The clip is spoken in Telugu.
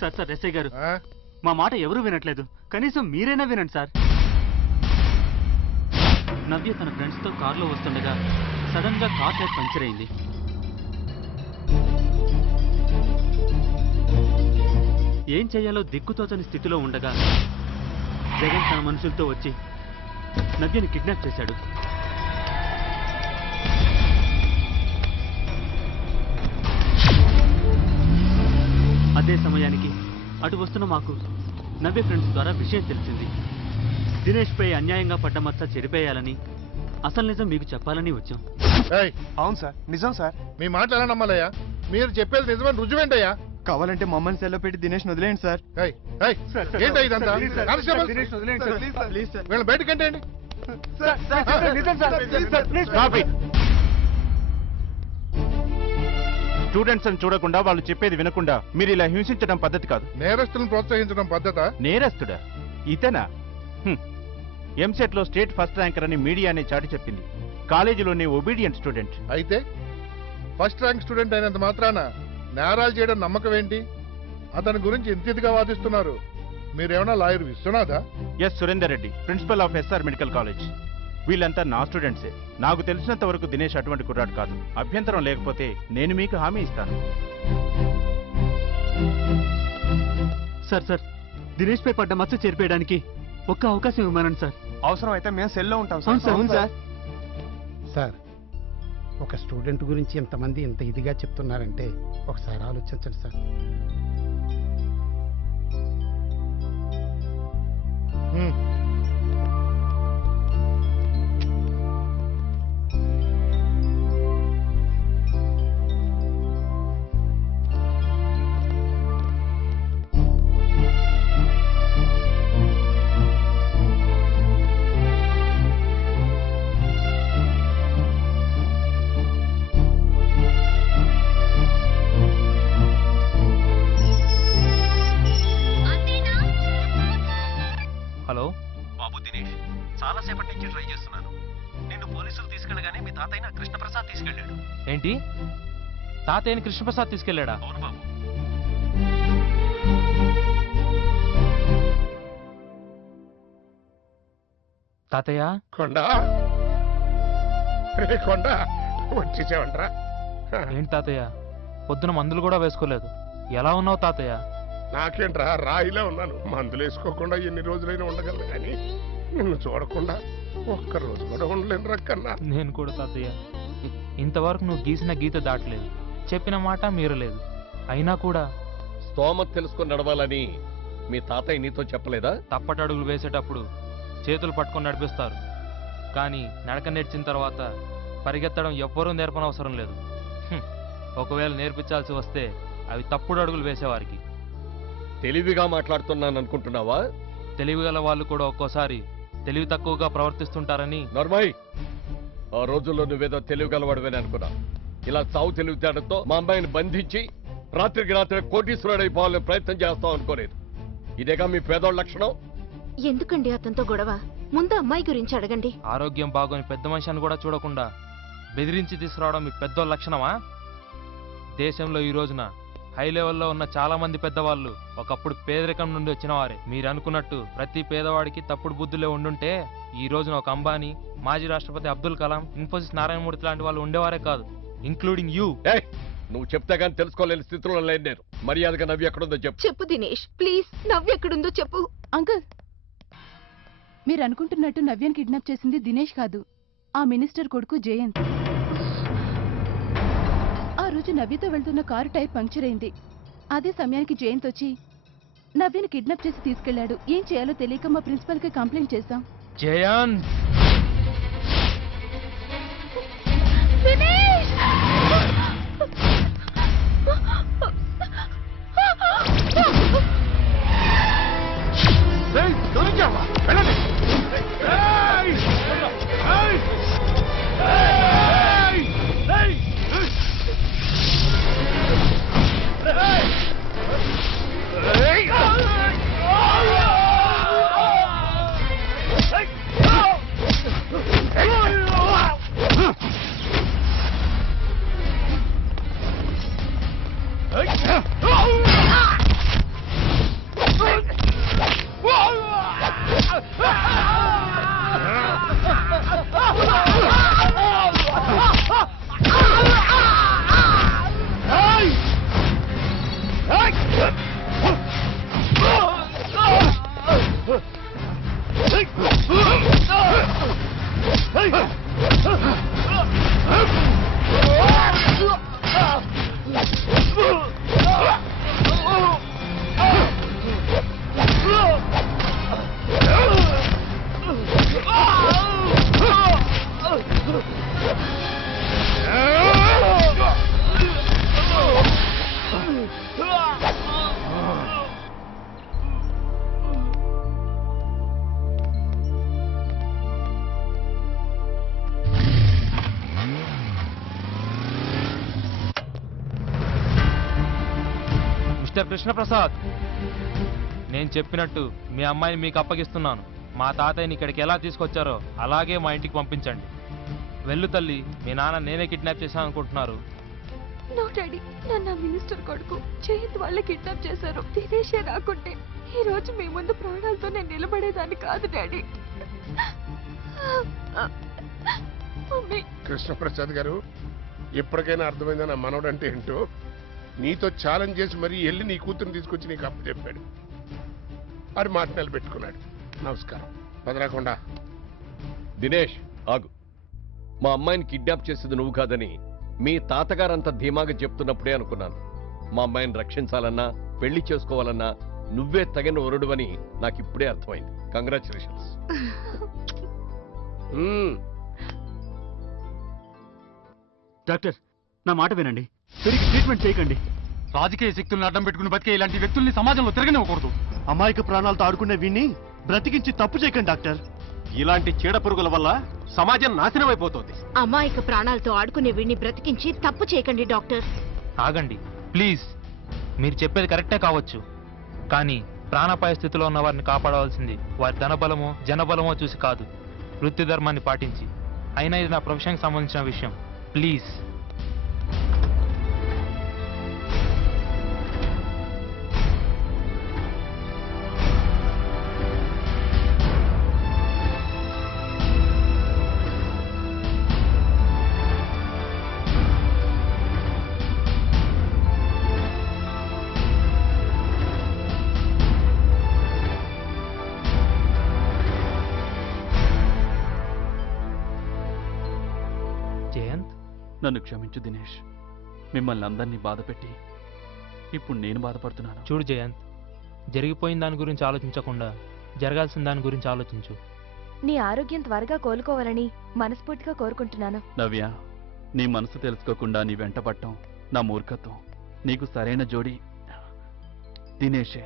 సార్ సార్ ఎస్ఐ గారు మా మాట ఎవరూ వినట్లేదు, కనీసం మీరైనా వినండి సార్. నవ్య తన ఫ్రెండ్స్ తో కారులో వస్తుండగా సడన్ గా కార్ టైర్ పంక్చర్ అయింది. ఏం చేయాలో దిక్కుతోచని స్థితిలో ఉండగా జగన్ తన మనుషులతో వచ్చి నవ్యని కిడ్నాప్ చేశాడు. అదే సమయానికి అటు వస్తున్న మాకు నవ్య ఫ్రెండ్స్ ద్వారా విషయం తెలిసింది. దినేష్ పై అన్యాయంగా పడ్డ మచ్చ చెరిపేయాలని, అసలు నిజం మీకు చెప్పాలని వచ్చాం. అవును సార్, నిజం సార్. మీ మాట ఎలా నమ్మాలయ్యా? మీరు చెప్పేది నిజమని రుజువేంటయ్యా? కావాలంటే మమ్మల్ని సెల్లో పెట్టి దినేష్ వదిలేయండి సార్. ఏంటో ఇదంతా? వీళ్ళ బయటకంటే స్టూడెంట్స్ అని చూడకుండా వాళ్ళు చెప్పేది వినకుండా మీరు ఇలా హింసించడం పద్ధతి కాదు. నేరస్తులను ప్రోత్సహించడం పద్ధత? నేరస్తుడా? ఇతనా? ఎంసెట్ లో స్టేట్ ఫస్ట్ ర్యాంకర్ అని మీడియానే చాటి చెప్పింది. కాలేజీలోనే ఒబీడియంట్ స్టూడెంట్. అయితే ఫస్ట్ ర్యాంక్ స్టూడెంట్ అయినంత మాత్రాన నేరాలు చేయడం నమ్మకం ఏంటి? అతని గురించి ఎంత ఇదిగా వాదిస్తున్నారు? మీరేమన్నా lawyer Vishwanatha? S Surender Reddy, principal of SR medical college. వీళ్ళంతా నా స్టూడెంట్సే. నాకు తెలిసినంత వరకు దినేష్ అటువంటి కుర్రాడు కాదు. అభ్యంతరం లేకపోతే నేను మీకు హామీ ఇస్తాను. సార్ సార్ దినేష్ పై పడ్డ మచ్చ చెరిపేయడానికి ఒక్క అవకాశం ఇవ్వమనండి సార్. అవసరం అయితే మేము సెల్లో ఉంటాం సార్. సార్, ఒక స్టూడెంట్ గురించి ఇంతమంది ఇంత ఇదిగా చెప్తున్నారంటే ఒకసారి ఆలోచించండి సార్. హలో బాబు దినేష్, చాలాసేపటి నుంచి ట్రై చేస్తున్నాను. నిన్ను పోలీసులు తీసుకెళ్ళగానే మీ తాతయ్య కృష్ణప్రసాద్ తీసుకెళ్ళాడు. ఏంటి? తాతయ్యని కృష్ణప్రసాద్ తీసుకెళ్లాడా? అవును బాబు. తాతయ్య కొండ వచ్చేసావంట్రా? ఏంటి తాతయ్య, పొద్దున మందులు కూడా వేసుకోలేదు, ఎలా ఉన్నావు తాతయ్య? నాకేంట్రా, రాయిలా ఉన్నాను. మందులు వేసుకోకుండా ఎన్ని రోజులైనా ఉండగలను, కానీ నిన్ను చూడకుండా ఒక్కరోజు కూడా ఉండలేను రక్కన్నా. నేను కూడా తాతయ్య. ఇంతవరకు నువ్వు గీసిన గీత దాటలేదు, చెప్పిన మాట మీరలేదు. అయినా కూడా స్తోమత తెలుసుకొని నడవాలని మీ తాతయ్య నీతో చెప్పలేదా? తప్పటడుగులు వేసేటప్పుడు చేతులు పట్టుకొని నడిపిస్తారు, కానీ నడక నేర్చిన తర్వాత పరిగెత్తడం ఎవ్వరూ నేర్పనవసరం లేదు. ఒకవేళ నేర్పించాల్సి వస్తే అవి తప్పుడు అడుగులు వేసేవారికి. తెలివిగా మాట్లాడుతున్నాను అనుకుంటున్నావా? తెలివిగల వాళ్ళు కూడా ఒక్కోసారి తెలివి తక్కువగా ప్రవర్తిస్తుంటారని. నర్మయ్, ఆ రోజుల్లో నువ్వేదో తెలివిగలవాడువని అనుకున్నా. ఇలా చావు తెలివితేటతో మా అమ్మాయిని బంధించి రాత్రికి రాత్రి కోటీశ్వరుడైపోవాలని ప్రయత్నం చేస్తాం అనుకోలేదు. ఇదేగా మీ పేదోళ్ళ లక్షణం? ఎందుకండి అతనితో గొడవ? ముందు అమ్మాయి గురించి అడగండి. ఆరోగ్యం బాగోని పెద్ద మనిషిని కూడా చూడకుండా బెదిరించి తీసుకురావడం మీ పెద్ద లక్షణమా? దేశంలో ఈ రోజున హై లెవెల్లో ఉన్న చాలా మంది పెద్దవాళ్ళు ఒకప్పుడు పేదరికం నుండి వచ్చిన వారే. మీరు అనుకున్నట్టు ప్రతి పేదవాడికి తప్పుడు బుద్ధులే ఉండుంటే ఈ రోజున ఒక అంబానీ, మాజీ రాష్ట్రపతి అబ్దుల్ కలాం, ఇన్ఫోసిస్ నారాయణమూర్తి లాంటి వాళ్ళు ఉండేవారే కాదు, ఇంక్లూడింగ్ యూ. నువ్వు చెప్తే గానీ తెలుసుకోలేని స్థితిలో లేదు నేను. మర్యాదగా నవ్వు ఎక్కడుందో చెప్పు. చెప్పు దినేష్, ప్లీజ్. నవ్వు ఎక్కడుందో చెప్పు. అంకుల్, మీరు అనుకుంటున్నట్టు నవ్యను కిడ్నాప్ చేసింది దినేష్ కాదు, ఆ మినిస్టర్ కొడుకు జయంత్. ఆ రోజు నవ్యతో వెళ్తున్న కారు టైర్ పంక్చర్ అయింది. అదే సమయానికి జయంత్ వచ్చి నవ్యను కిడ్నాప్ చేసి తీసుకెళ్లాడు. ఏం చేయాలో తెలియక మా ప్రిన్సిపల్ కి కంప్లైంట్ చేశాం. జయంత్ మిస్టర్ కృష్ణప్రసాద్, నేను చెప్పినట్టు మీ అమ్మాయిని మీకు అప్పగిస్తున్నాను. మా తాతయ్యని ఇక్కడికి ఎలా తీసుకొచ్చారో అలాగే మా ఇంటికి పంపించండి. వెళ్ళు తల్లి, మీ నాన్న నేనే కిడ్నాప్ చేశాను అనుకుంటున్నారు. నో డాడీ, నన్ను మినిస్టర్ కొడుకు జయంత్ వాళ్ళ కిడ్నాప్ చేశారు. దినేషే రాకుంటే ఈ రోజు మీ ముందు ప్రాణాలతో నేను నిలబడేదాన్ని కాదు డాడీ. మమ్మీ. కృష్ణప్రసాద్ గారు, ఎప్పటికైనా అర్థమైందా నా మనవడు అంటే ఏంటో? నీతో ఛాలెంజ్ చేసి మరీ వెళ్ళి నీ కూతురుని తీసుకొచ్చి నీకు అప్పు చెప్పాడు. అది మాట నిలబెట్టుకున్నాడు. నమస్కారం. భద్రాకొండ. దినేష్ ఆగు. మా అమ్మాయిని కిడ్నాప్ చేసేది నువ్వు కాదని మీ తాతగారంత ధీమాగా చెప్తున్నప్పుడే అనుకున్నాను. మా అమ్మాయిని రక్షించాలన్నా పెళ్లి చేసుకోవాలన్నా నువ్వే తగిన వరుడువని నాకు ఇప్పుడే అర్థమైంది. కంగ్రాచులేషన్స్. డాక్టర్, నా మాట వినండి. తిరిగి ట్రీట్మెంట్ చేయకండి. రాజకీయ శక్తులను అడ్డం పెట్టుకుని బతికే ఇలాంటి వ్యక్తుల్ని సమాజంలో తిరగనివ్వకూడదు. అమాయక ప్రాణాలతో ఆడుకునే వీణ్ణి బ్రతికించి తప్పు చేయకండి డాక్టర్. ఇలాంటి చీడ పురుగుల వల్ల సమాజం నాశనం అయిపోతుంది. అమాయక ప్రాణాలతో ఆడుకునే వీడిని బ్రతికించి తప్పు చేయకండి డాక్టర్. ఆగండి ప్లీజ్. మీరు చెప్పేది కరెక్టే కావచ్చు, కానీ ప్రాణాపాయ స్థితిలో ఉన్న వారిని కాపాడవలసింది వారి ధనబలమో జనబలమో చూసి కాదు, వృత్తి ధర్మాన్ని పాటించి. అయినా ఇది నా ప్రొఫెషన్కి సంబంధించిన విషయం. ప్లీజ్. జయంత్, నన్ను క్షమించు దినేష్. మిమ్మల్ని అందరినీ బాధపెట్టి ఇప్పుడు నేను బాధపడుతున్నాను. చూడు జయంత్, జరిగిపోయిన దాని గురించి ఆలోచించకుండా జరగాల్సిన దాని గురించి ఆలోచించు. నీ ఆరోగ్యం త్వరగా కోలుకోవాలని మనస్ఫూర్తిగా కోరుకుంటున్నాను. నవ్య, నీ మనసు తెలుసుకోకుండా నీ వెంట పడటం నా మూర్ఖత్వం. నీకు సరైన జోడి దినేషే.